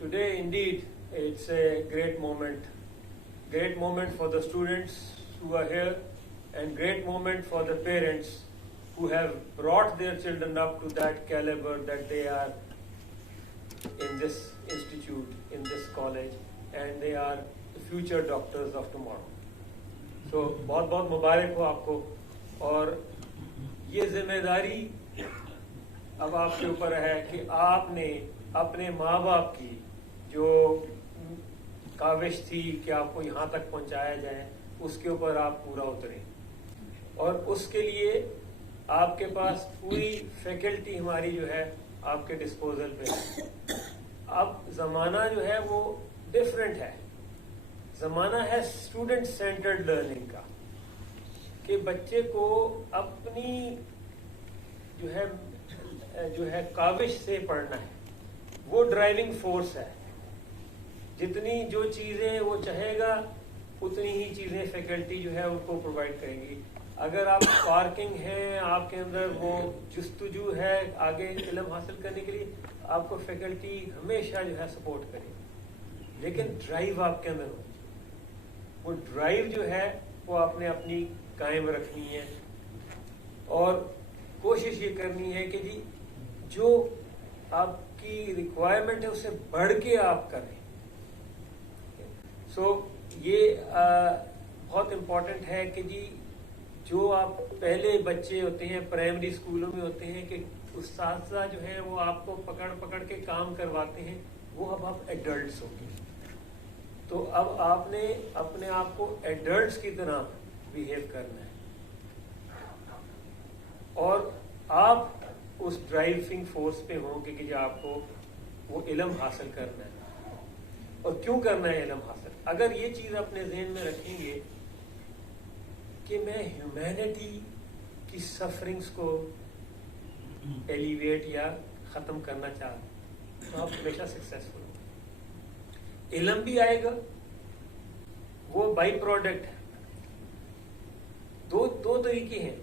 Today, indeed, it's a great moment for the students who are here, and great moment for the parents who have brought their children up to that caliber that they are in this institute, in this college, and they are the future doctors of tomorrow. So, بہت بہت مبارک ہو آپ کو. اور یہ ذمہ داری اب آپ کے اوپر ہے کہ آپ نے اپنے ماں باپ کی جو کاوش تھی کہ آپ کو یہاں تک پہنچایا جائے, اس کے اوپر آپ پورا اتریں, اور اس کے لیے آپ کے پاس پوری فیکلٹی ہماری جو ہے آپ کے ڈسپوزل پہ ہے. اب زمانہ جو ہے وہ ڈفرینٹ ہے. زمانہ ہے اسٹوڈنٹ سینٹرڈ لرننگ کا, کہ بچے کو اپنی جو ہے کاوش سے پڑھنا ہے. وہ ڈرائیونگ فورس ہے. جتنی جو چیزیں وہ چاہے گا اتنی ہی چیزیں فیکلٹی جو ہے ان کو پرووائڈ کرے گی. اگر آپ پارکنگ ہیں, آپ کے اندر وہ جستجو ہے آگے علم حاصل کرنے کے لیے, آپ کو فیکلٹی ہمیشہ جو ہے سپورٹ کرے گی. لیکن ڈرائیو آپ کے اندر ہو, وہ ڈرائیو جو ہے وہ آپ نے اپنی قائم رکھنی ہے, اور کوشش یہ کرنی ہے کہ جی جو آپ کی ریکوائرمنٹ ہے اس سے بڑھ کے آپ کریں. سو یہ بہت امپورٹنٹ ہے کہ جی جو آپ پہلے بچے ہوتے ہیں پرائمری اسکولوں میں ہوتے ہیں کہ اساتذہ جو ہیں وہ آپ کو پکڑ کے کام کرواتے ہیں, وہ اب آپ ایڈلٹس ہو گئے. تو اب آپ نے اپنے آپ کو ایڈلٹس کی طرح بیہیو کرنا ہے, اور آپ اس ڈرائیونگ فورس پہ ہوں کہ جو آپ کو وہ علم حاصل کرنا ہے. اور کیوں کرنا ہے علم حاصل؟ اگر یہ چیز اپنے ذہن میں رکھیں گے کہ میں ہیومینٹی کی سفرنگز کو ایلیویٹ یا ختم کرنا چاہتا ہوں, تو آپ ہمیشہ سکسیسفل ہوں. علم بھی آئے گا, وہ بائی پروڈکٹ ہے. دو طریقے ہیں.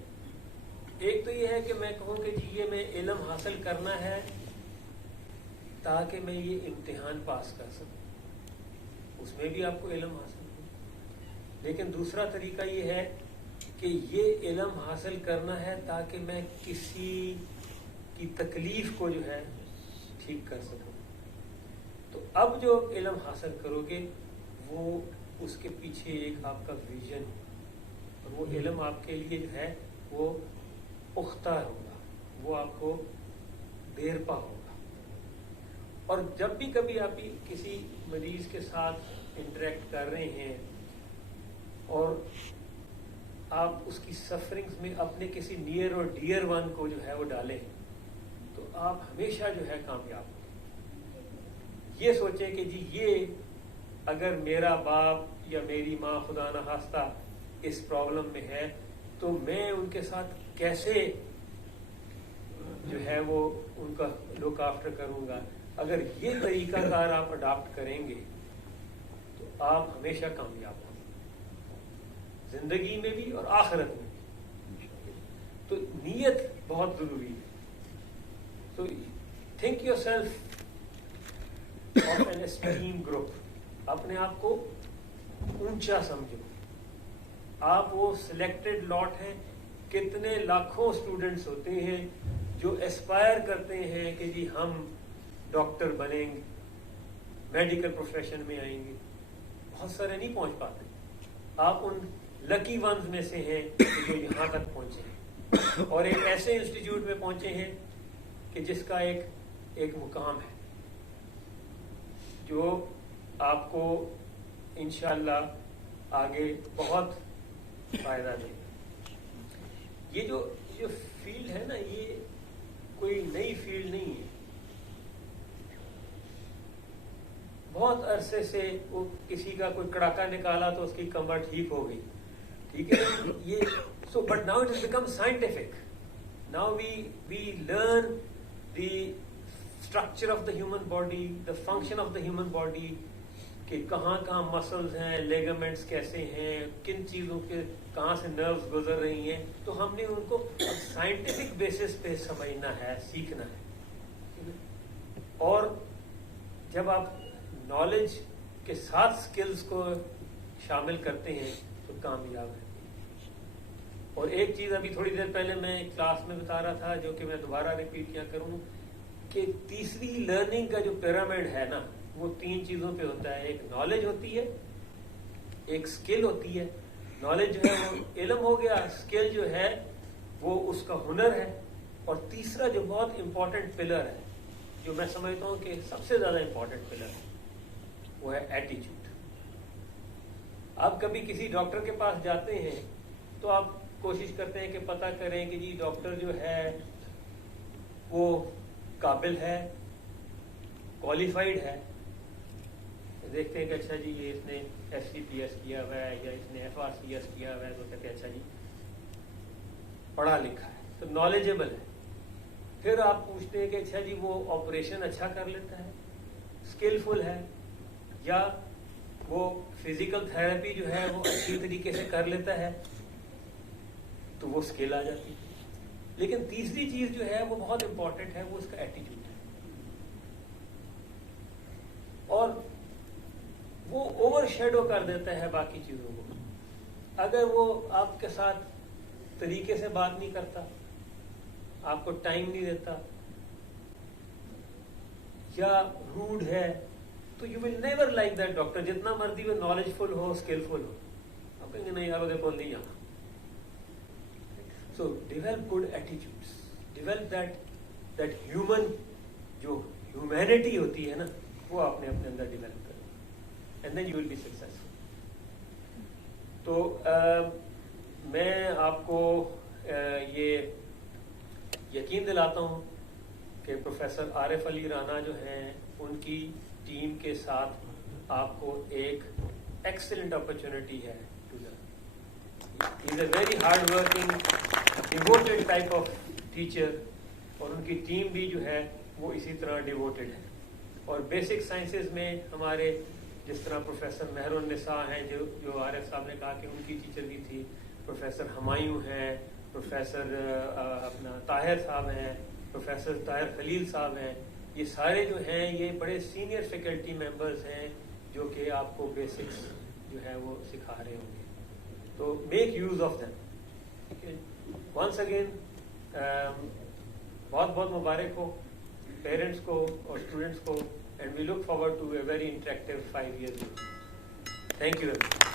ایک تو یہ ہے کہ میں کہوں کہ جی یہ میں علم حاصل کرنا ہے تاکہ میں یہ امتحان پاس کر سکوں, اس میں بھی آپ کو علم حاصل ہو. لیکن دوسرا طریقہ یہ ہے کہ یہ علم حاصل کرنا ہے تاکہ میں کسی کی تکلیف کو جو ہے ٹھیک کر سکوں. تو اب جو علم حاصل کرو گے وہ اس کے پیچھے ایک آپ کا ویژن, اور وہ علم آپ کے لیے جو ہے وہ پختہ ہوگا, وہ آپ کو دیر پا ہوگا. اور جب بھی کبھی آپ کسی مریض کے ساتھ انٹریکٹ کر رہے ہیں اور آپ اس کی سفرنگز میں اپنے کسی نیئر اور ڈیئر ون کو جو ہے وہ ڈالیں, تو آپ ہمیشہ جو ہے کامیاب ہوں. یہ سوچیں کہ جی یہ اگر میرا باپ یا میری ماں خدا نخواستہ اس پرابلم میں ہے تو میں ان کے ساتھ کیسے جو ہے وہ ان کا لک آفٹر کروں گا. اگر یہ طریقہ کار آپ اڈاپٹ کریں گے تو آپ ہمیشہ کامیاب ہوں, زندگی میں بھی اور آخرت میں بھی. تو نیت بہت ضروری ہے. تو think yourself of an stream group, اپنے آپ کو اونچا سمجھو. آپ وہ سلیکٹڈ لاٹ ہیں. کتنے لاکھوں اسٹوڈنٹس ہوتے ہیں جو اسپائر کرتے ہیں کہ جی ہم ڈاکٹر بنیں گے, میڈیکل پروفیشن میں آئیں گے. بہت سارے نہیں پہنچ پاتے. آپ ان لکی ونز میں سے ہیں جو یہاں تک پہنچے ہیں, اور ایک ایسے انسٹیٹیوٹ میں پہنچے ہیں کہ جس کا ایک مقام ہے جو آپ کو انشاءاللہ آگے بہت فائدہ دے. یہ جو فیلڈ ہے نا, یہ کوئی نئی فیلڈ نہیں ہے. بہت عرصے سے وہ کسی کا کوئی کڑاکا نکالا تو اس کی کمر ٹھیک ہو گئی, ٹھیک ہے یہ. So but now it has become scientific. Now we learn the structure of the human body, the function of the human body, کہ کہاں مسلز ہیں, لیگامنٹس کیسے ہیں, کن چیزوں کے کہاں سے نروز گزر رہی ہیں. تو ہم نے ان کو سائنٹیفک بیسس پہ سمجھنا ہے, سیکھنا ہے. اور جب آپ نالج کے ساتھ سکلز کو شامل کرتے ہیں تو کامیاب ہیں. اور ایک چیز ابھی تھوڑی دیر پہلے میں کلاس میں بتا رہا تھا جو کہ میں دوبارہ ریپیٹ کیا کروں کہ تیسری لرننگ کا جو پیرامڈ ہے نا وہ 3 چیزوں پہ ہوتا ہے. ایک نالج ہوتی ہے, ایک سکل ہوتی ہے. نالج جو ہے وہ علم ہو گیا, سکل جو ہے وہ اس کا ہنر ہے, اور تیسرا جو بہت امپورٹنٹ پلر ہے جو میں سمجھتا ہوں کہ سب سے زیادہ امپورٹنٹ پلر ہے وہ ہے ایٹیچیوڈ. آپ کبھی کسی ڈاکٹر کے پاس جاتے ہیں تو آپ کوشش کرتے ہیں کہ پتہ کریں کہ جی ڈاکٹر جو ہے وہ قابل ہے, کوالیفائڈ ہے. دیکھتے ہیں کہ اچھا جی یہ اس نے FCPS کیا ہوا ہے یا اس نے FRCS کیا ہوا ہے, تو کہتے ہیں اچھا جی پڑھا لکھا ہے, تو نالجبل ہے. پھر آپ پوچھتے ہیں کہ اچھا جی وہ آپریشن اچھا کر لیتا ہے, اسکلفل ہے, یا وہ فزیکل تھراپی جو ہے وہ اچھی طریقے سے کر لیتا ہے, تو وہ اسکل آ جاتی ہے. لیکن تیسری چیز جو ہے وہ بہت امپورٹنٹ ہے, وہ اس کا ایٹیٹیوڈ ہے. اور وہ اوور شیڈو کر دیتا ہے باقی چیزوں کو. اگر وہ آپ کے ساتھ طریقے سے بات نہیں کرتا, آپ کو ٹائم نہیں دیتا, یا روڈ ہے, تو you will never like that doctor. جتنا مرضی وہ نالج فل ہو, اسکلفل ہو, آپ کہیں گے نہیں یار وہ نہیں آنا. So develop good attitudes, develop that human جو ہیومینٹی ہوتی ہے نا وہ آپ نے اپنے اندر ڈیولپ کرنا, and then you will be successful. تو میں آپ کو یہ یقین دلاتا ہوں کہ پروفیسر عارف علی رانا جو ہیں ان کی ٹیم کے ساتھ آپ کو ایک ایکسلنٹ اپرچونٹی ہے to learn. He is a very hard working devoted type of teacher, اور ان کی ٹیم بھی جو ہے وہ اسی طرح ڈیووٹیڈ ہے. اور بیسک سائنسز میں ہمارے جس طرح پروفیسر مہر النساء ہیں جو عارف صاحب نے کہا کہ ان کی ٹیچر بھی تھی, پروفیسر ہمایوں ہیں, پروفیسر اپنا طاہر صاحب ہیں, پروفیسر طاہر خلیل صاحب ہیں, یہ سارے جو ہیں یہ بڑے سینئر فیکلٹی ممبرز ہیں جو کہ آپ کو بیسکس جو ہے وہ سکھا رہے ہوں گے. تو make use of them. Once again بہت بہت مبارک ہو پیرنٹس کو اور اسٹوڈنٹس کو, and we look forward to a very interactive 5 years. Thank you very much.